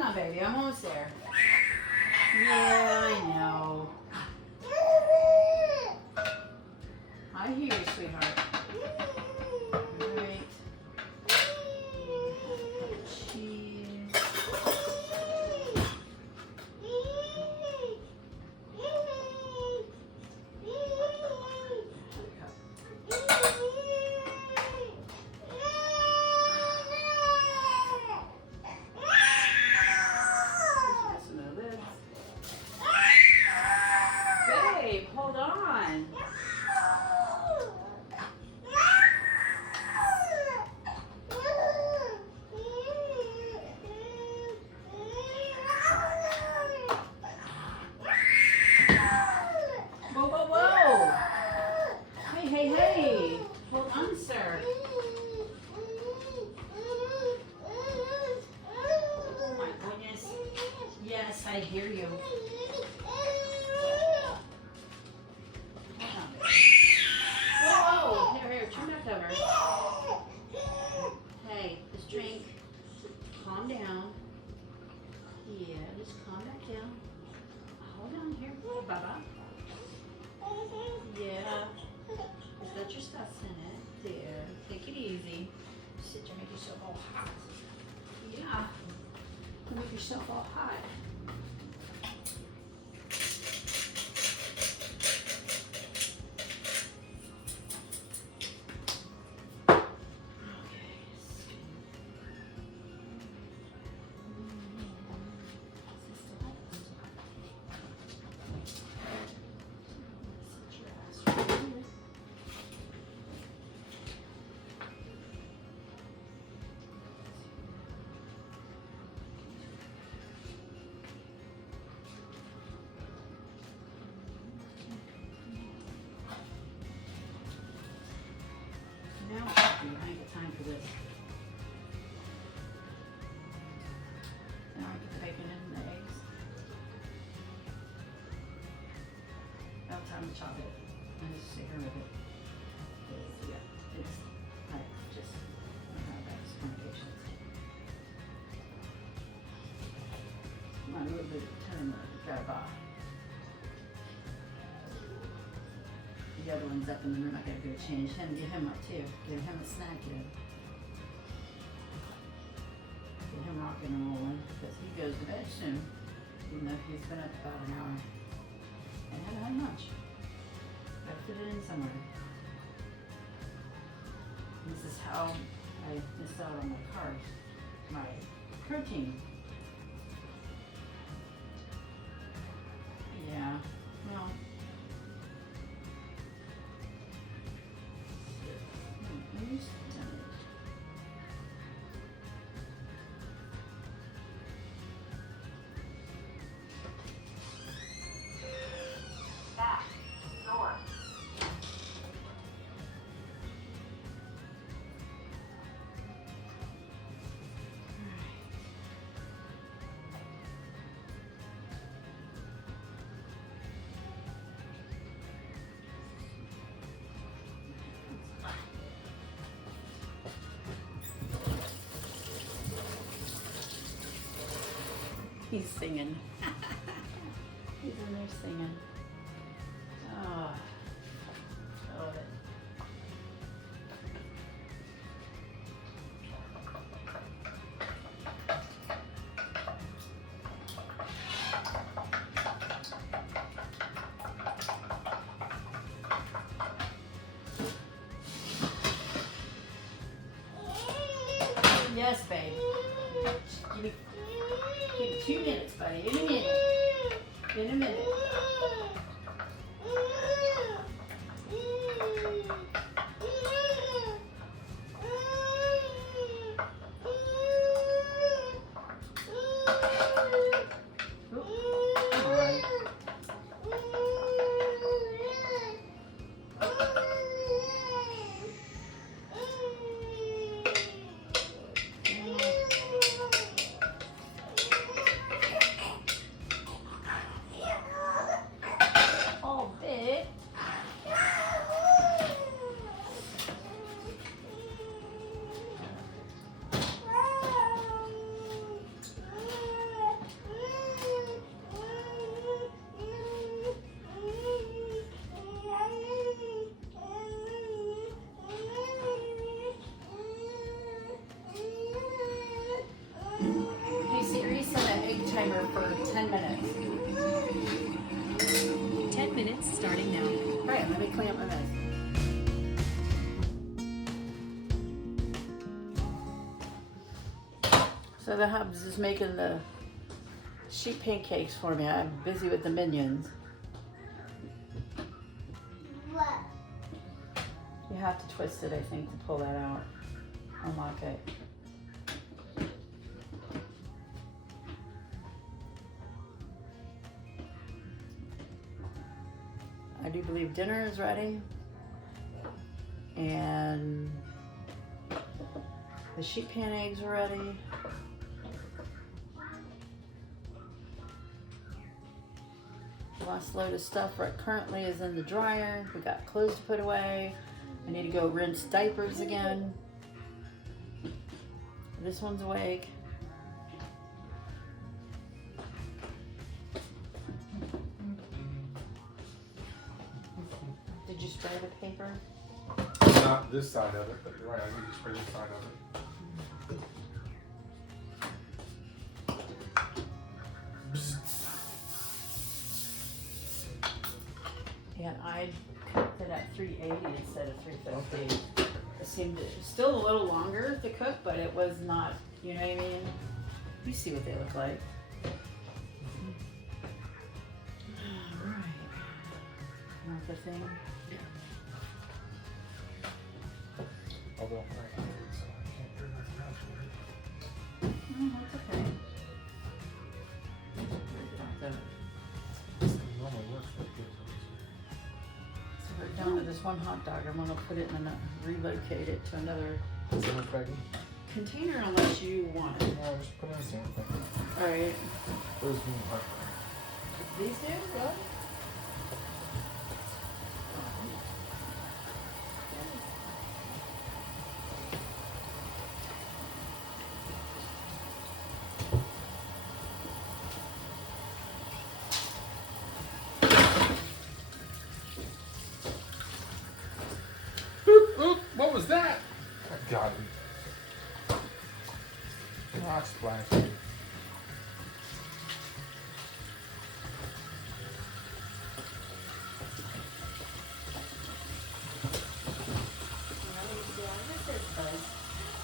hang on, baby. I'm almost there. Yeah, I know. I hear you, sweetheart. All right. Cheese. Babe, hold on. Whoa, whoa, whoa. Hey, hey, hey. Hold on, sir. Oh my goodness. Yes, I hear you. Whoa, here, turn back over. Hey, just drink. Calm down. Yeah, just calm back down. Hold on here, Baba. Yeah. Just let your stuff in it. There. Take it easy. Sit there, make yourself all hot. Yeah. Make yourself all hot. I ain't got time for this. Now I get the bacon and the eggs. Now time to chop it. And just sit here with it. Yeah, it's like just I don't have that patience. Want a little bit of turn grab off. The other one's up in the room. I gotta go change him, get him up too. Give him a snack here. Get him rocking and rolling because he goes to bed soon. Even though he's been up about an hour. And haven't had much. Gotta fit it in somewhere. This is how I miss out on my carbs, my protein. Yeah, well. He's singing. He's in there singing. Oh, I love it. Yes, babe. Give me 2 minutes, buddy. In a minute. In a minute. timer for 10 minutes. 10 minutes starting now. All right, let me clean up my mess. So the Hubs is making the sheet pancakes for me. I'm busy with the Minions. What? You have to twist it, I think, to pull that out. Unlock it. I do believe dinner is ready. And the sheet pan eggs are ready. The last load of stuff right currently is in the dryer. We got clothes to put away. I need to go rinse diapers again. This one's awake. Did you spray the paper? Not this side of it, but you're right, I need to spray this side of it. Yeah, I cooked it at 380 instead of 350. It seemed still a little longer to cook, but it was not, you know what I mean? You see what they look like. Alright. Not the thing. Although I'm not hungry, so I can't do nothing else with it. That's okay. This thing normally works pretty good. So we're down to this one hot dog. I'm gonna put it in relocate it to another Is it baggy? container unless you want it. No, just put it in the same thing. Alright. Those being hard. These two? Go. Oop, what was that? I got it. Rock splash.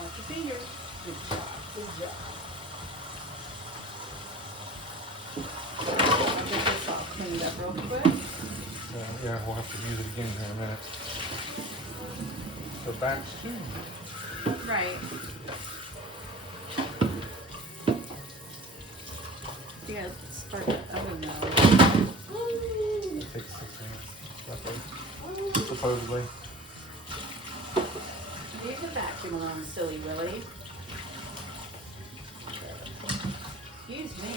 Watch your fingers. Good job. Good job. I'll get this all cleaned up real quick. Yeah, we'll have to use it again here in a minute. So back to Right. You gotta start the oven now. it takes 6 minutes. Roughly. Supposedly. Leave the vacuum alone, silly Willie. Excuse me.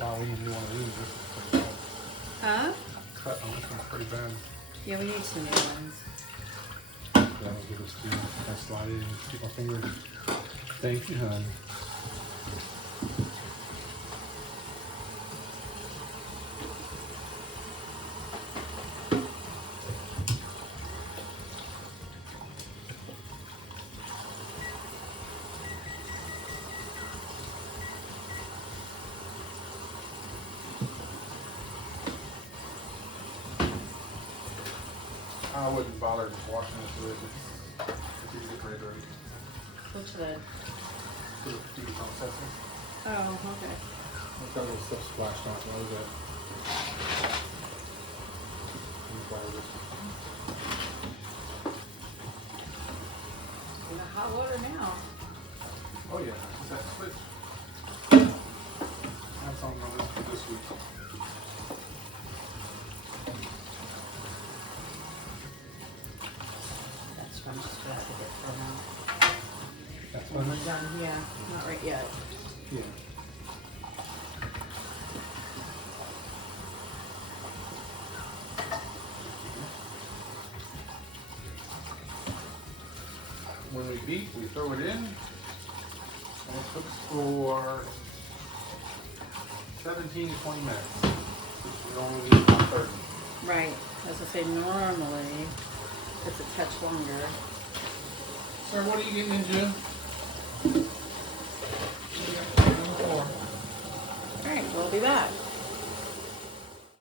Wow, we usually want to lose this. Is pretty bad. Huh? Cut on this one's pretty bad. Yeah, we need some new ones. That'll give us two. I slide it in and keep my fingers. Thank you, hon. I wouldn't bother just washing this with it. It's easy to grade ready. Which lid? Do you processing? Oh, okay. I've got a little stuff splashed on it. What is that? Let me borrow this. In the hot water now. Oh yeah, is that switch? That's on my list for this week. That's fun. Just have to get thrown out. That's When one. we're done, yeah. Not right yet. Yeah. When we beat, we throw it in, and it cooks for 17 to 20 minutes. We only need about 30. Right. As I say, normally it's a touch longer. Sir, what are you getting into?